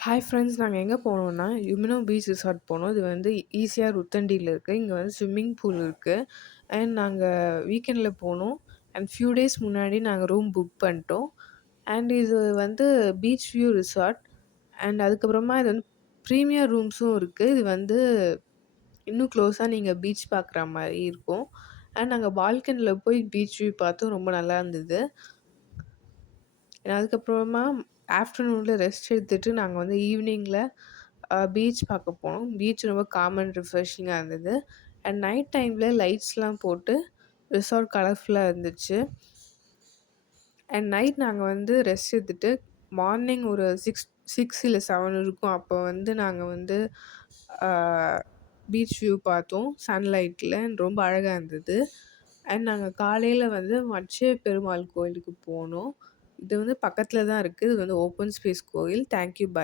Hi friends. நாங்க எங்க போனோம்னா, யுமினோ பீச் ரிசார்ட் போனோம். இது வந்து ஈசிஆர் உத்தண்டில இருக்கு. இங்க வந்து ஸ்விம்மிங் பூல் இருக்கு. அண்ட் நாங்க வீக்கெண்ட்ல போனோம். அண்ட் ஃபியூ டேஸ் முன்னாடி நாங்க ரூம் புக் பண்ணிட்டோம். அண்ட் இது வந்து பீச் வியூ ரிசார்ட். அண்ட் அதுக்கப்புறமா இது வந்து ப்ரீமியர் ரூம்ஸும் இருக்கு. இது வந்து இன்னும் க்ளோஸா நீங்க பீச் பார்க்குற மாரி இருக்கும். அண்ட் நாங்க பால்கனில போய் பீச் வியூ பார்த்தோம். ரொம்ப நல்லா இருந்தது. அதுக்கப்புறமா ஆஃப்டர்நூன்ல ரெஸ்ட் எடுத்துட்டு நாங்க வந்து ஈவினிங்ல பீச் பார்க்க போனோம். பீச் ரொம்ப காம் அண்ட் ரிஃப்ரெஷிங்கா இருந்தது. அண்ட் நைட் டைம்ல லைட்ஸ்லாம் போட்டு ரிசார்ட் கலர்ஃபுல்லா இருந்துச்சு. அண்ட் நைட் நாங்க வந்து ரெஸ்ட் எடுத்துட்டு மார்னிங் ஒரு 6 இல்ல 7 இருக்கும். அப்போ வந்து நாங்க வந்து ஆ பீச் வியூ பார்த்தோம். சன்லைட்ல ரொம்ப அழகா இருந்தது. அண்ட் நாங்க காலையில வந்து மச்ச பெருமாள் கோயிலுக்கு போனோம். இது வந்து பக்கத்துல தான் இருக்கு. இது வந்து ஓப்பன் ஸ்பேஸ் கோயில். Thank you. பை.